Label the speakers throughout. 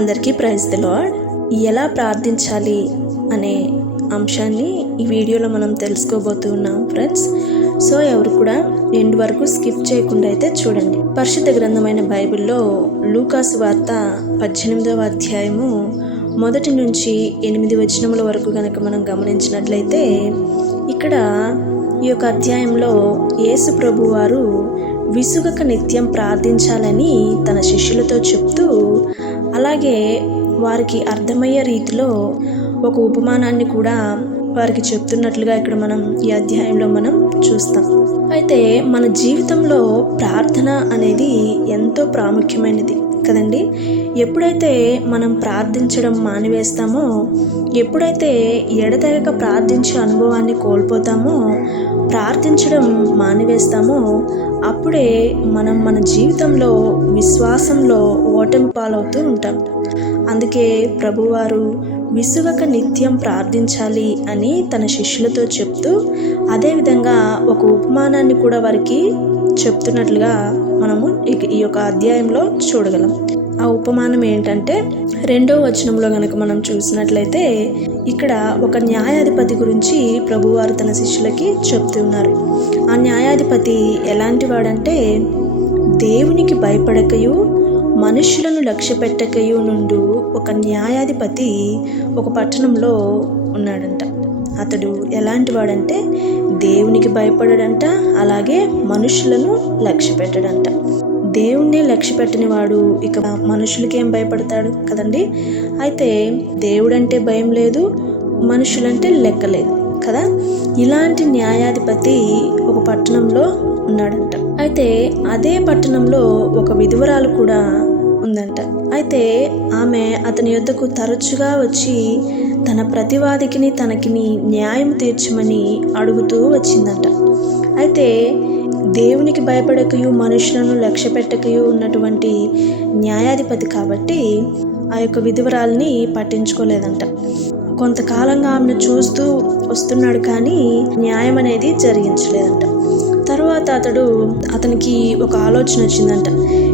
Speaker 1: అందరికీ praise the lord ఎలా ప్రార్థించాలి అనే అంశాన్ని ఈ వీడియోలో మనం తెలుసుకోబోతున్నాం ఫ్రెండ్స్. సో ఎవరు కూడా ఎండ్ వరకు స్కిప్ చేయకుండా అయితే చూడండి. పరిశుద్ధ గ్రంథమైన బైబిల్లో లూకాసు వార్త పద్దెనిమిదవ అధ్యాయము మొదటి నుంచి ఎనిమిది వచనముల వరకు కనుక మనం గమనించినట్లయితే ఇక్కడ ఈ యొక్క అధ్యాయంలో యేసు ప్రభువారు వారు విసుగక నిత్యం ప్రార్థించాలని తన శిష్యులతో చెప్తూ అలాగే వారికి అర్థమయ్యే రీతిలో ఒక ఉపమానాన్ని కూడా వారికి చెప్తున్నట్లుగా ఇక్కడ మనం ఈ అధ్యాయంలో మనం చూస్తాం. అయితే మన జీవితంలో ప్రార్థన అనేది ఎంతో ప్రాముఖ్యమైనది కదండి? ఎప్పుడైతే మనం ప్రార్థించడం మానివేస్తామో ఎప్పుడైతే ఎడతెగక ప్రార్థించే అనుభవాన్ని కోల్పోతామో ప్రార్థించడం మానివేస్తామో అప్పుడే మనం మన జీవితంలో విశ్వాసంలో ఓటమి పాలవుతూ ఉంటాం. అందుకే ప్రభువారు విసుగక నిత్యం ప్రార్థించాలి అని తన శిష్యులతో చెప్తూ అదేవిధంగా ఒక ఉపమానాన్ని కూడా వారికి చెప్తున్నట్లుగా మనము ఈ యొక్క అధ్యాయంలో చూడగలం. ఆ ఉపమానం ఏంటంటే రెండో వచనంలో కనుక మనం చూసినట్లయితే ఇక్కడ ఒక న్యాయాధిపతి గురించి ప్రభువారు తన శిష్యులకి చెప్తున్నారు ఆ న్యాయాధిపతి ఎలాంటి వాడంటే దేవునికి భయపడకయు మనుషులను లక్ష్య పెట్టకయు నుండు ఒక న్యాయాధిపతి ఒక పట్టణంలో ఉన్నాడంట. అతడు ఎలాంటి వాడంటే దేవునికి భయపడడంట అలాగే మనుషులను లక్ష్య పెట్టడంట దేవుణ్ణి లక్ష్య పెట్టని వాడు ఇక మనుషులకి ఏం భయపడతాడు కదండి? అయితే దేవుడంటే భయం లేదు మనుషులంటే లెక్కలేదు కదా? ఇలాంటి న్యాయాధిపతి ఒక పట్టణంలో ఉన్నాడంట. అయితే అదే పట్టణంలో ఒక విధువరాలు కూడా ఉందంట. అయితే ఆమె అతని యొద్దకు తరచుగా వచ్చి తన ప్రతివాదికిని తనకిని న్యాయం తీర్చమని అడుగుతూ వచ్చిందంట. అయితే దేవునికి భయపడకయు మనుషులను లక్ష్య పెట్టకయు ఉన్నటువంటి న్యాయాధిపతి కాబట్టి ఆ యొక్క విధువరాల్ని పట్టించుకోలేదంట. కొంతకాలంగా ఆమెను చూస్తూ వస్తున్నాడు కానీ న్యాయం అనేది జరిగించలేదంట. తర్వాత అతడు అతనికి ఒక ఆలోచన వచ్చిందంట.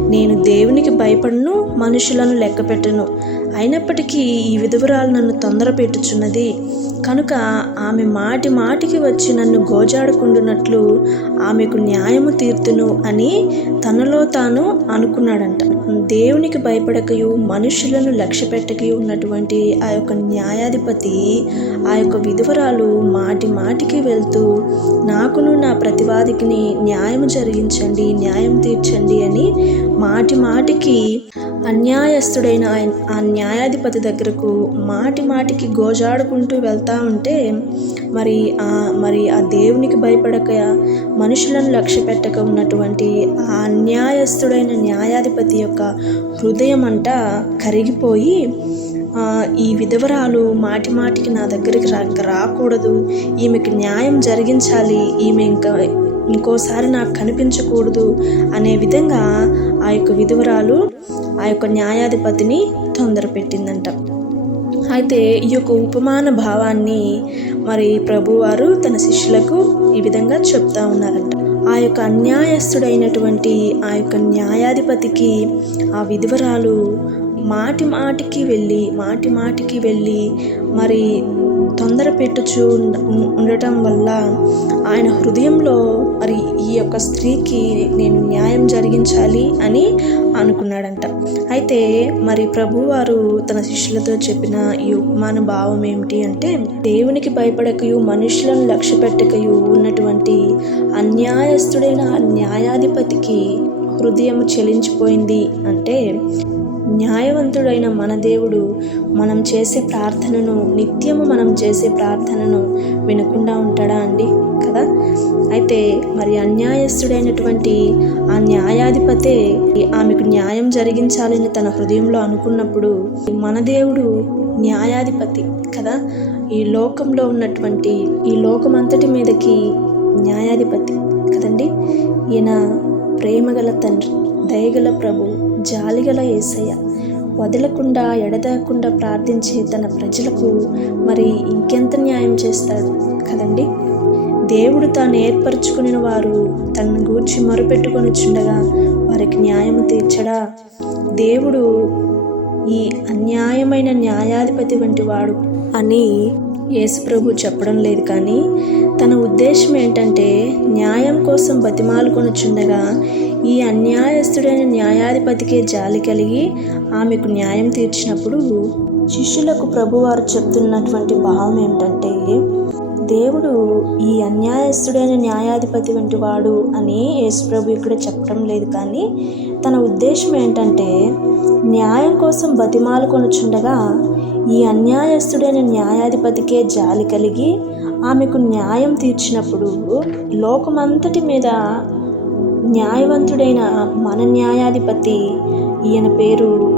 Speaker 1: నేను దేవునికి భయపడను మనుషులను లెక్క పెట్టను అయినప్పటికీ ఈ విధవరాలు నన్ను తొందర పెట్టుచున్నది కనుక ఆమె మాటి మాటికి వచ్చి నన్ను గోజాడుకుంటున్నట్లు ఆమెకు న్యాయము తీర్తును అని తనలో తాను అనుకున్నాడంట. దేవునికి భయపడకయు మనుషులను లక్ష్యపెట్టకయు ఉన్నటువంటి ఆ యొక్క న్యాయాధిపతి ఆ యొక్క విధవరాలు మాటి మాటికి వెళ్తూ నాకును నా ప్రతివాదికిని న్యాయం జరిగించండి న్యాయం తీర్చండి అని మాటి మాటికి అన్యాయస్తుడైన ఆ న్యాయాధిపతి దగ్గరకు మాటి మాటికి గోజాడుకుంటూ వెళ్తూ ఉంటే మరి ఆ మరి ఆ దేవునికి భయపడక మనుషులను లక్ష్య పెట్టక ఉన్నటువంటి ఆ అన్యాయస్తుడైన న్యాయాధిపతి యొక్క హృదయం అంట కరిగిపోయి ఈ విధవరాలు మాటి మాటికి నా దగ్గరికి రా రాకూడదు. ఈమెకి న్యాయం జరిగించాలి. ఈమె ఇంకా ఇంకోసారి నాకు కనిపించకూడదు అనే విధంగా ఆ యొక్క విధవరాలు ఆ యొక్క న్యాయాధిపతిని తొందర పెట్టిందంట అయితే ఈ యొక్క ఉపమాన భావాన్ని మరి ప్రభువారు తన శిష్యులకు ఈ విధంగా చెప్తా ఉన్నారంట. ఆ యొక్క అన్యాయస్తుడైనటువంటి ఆ యొక్క న్యాయాధిపతికి ఆ విధవరాలు మాటి మాటికి వెళ్ళి మాటి మాటికి వెళ్ళి మరి తొందర పెట్టుచు ఉండటం వల్ల ఆయన హృదయంలో మరి ఈ యొక్క స్త్రీకి నేను న్యాయం జరిగించాలి అని అనుకున్నాడంట. అయితే మరి ప్రభువారు తన శిష్యులతో చెప్పిన ఈ ఉపమాన భావం ఏమిటి అంటే దేవునికి భయపడకయు మనుషులను లక్ష్య పెట్టకయు ఉన్నటువంటి అన్యాయస్తుడైన న్యాయాధిపతికి హృదయం చెలించిపోయింది అంటే న్యాయవంతుడైన మన దేవుడు మనం చేసే ప్రార్థనను నిత్యము మనం చేసే ప్రార్థనను వినకుండా ఉంటాడా అండి? కదా? అయితే మరి అన్యాయస్తుడైనటువంటి ఆ న్యాయాధిపతే ఆమెకు న్యాయం జరిగించాలని తన హృదయంలో అనుకున్నప్పుడు మన దేవుడు న్యాయాధిపతి కదా? ఈ లోకంలో ఉన్నటువంటి ఈ లోకమంతటి మీదకి న్యాయాధిపతి కదండి? ఈయన ప్రేమగల తండ్రి దయగల ప్రభు జాలిగల ఏసయ్య. వదలకుండా ఎడదకుండా ప్రార్థించే తన ప్రజలకు మరి ఇంకెంత న్యాయం చేస్తాడు? కదండి. దేవుడు తాను ఏర్పరచుకుని వారు తనను గూర్చి మొరుపెట్టుకొని చుండగా వారికి న్యాయం తీర్చడా? దేవుడు ఈ అన్యాయమైన న్యాయాధిపతి వంటి వాడు అని యేసుప్రభు చెప్పడం లేదు కానీ తన ఉద్దేశం ఏంటంటే న్యాయం కోసం బతిమాలుకొనుచుండగా ఈ అన్యాయస్తుడైన న్యాయాధిపతికే జాలి కలిగి ఆమెకు న్యాయం తీర్చినప్పుడు శిష్యులకు ప్రభువారు చెప్తున్నటువంటి భావం ఏమిటంటే దేవుడు ఈ అన్యాయస్తుడైన న్యాయాధిపతి వంటి వాడు అని యేసుప్రభు ఇక్కడ చెప్పడం లేదు కానీ తన ఉద్దేశం ఏంటంటే న్యాయం కోసం బతిమాలు కొనుచుండగా ఈ అన్యాయస్తుడైన న్యాయాధిపతికే జాలి కలిగి ఆమెకు న్యాయం తీర్చినప్పుడు లోకమంతటి మీద న్యాయవంతుడైన మన న్యాయాధిపతి ఈయన పేరు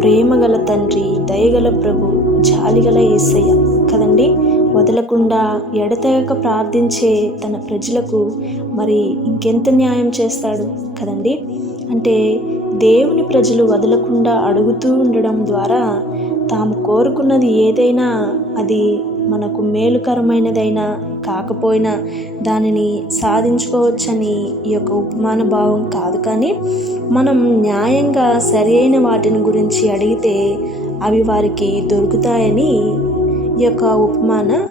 Speaker 1: ప్రేమగల తండ్రి దయగల ప్రభు జాలిగల ఏసయ్య. కదండి? వదలకుండా ఎడతెగక ప్రార్థించే తన ప్రజలకు మరి ఇంకెంత న్యాయం చేస్తాడు? కదండి? అంటే దేవుని ప్రజలు వదలకుండా అడుగుతూ ఉండడం ద్వారా తాము కోరుకున్నది ఏదైనా అది మనకు మేలుకరమైనదైనా కాకపోయినా దానిని సాధించుకోవచ్చని ఈ యొక్క ఉపమాన భావం కాదు. కానీ మనం న్యాయంగా సరి అయిన వాటిని గురించి అడిగితే అవి వారికి దొరుకుతాయని ఈ యొక్క ఉపమాన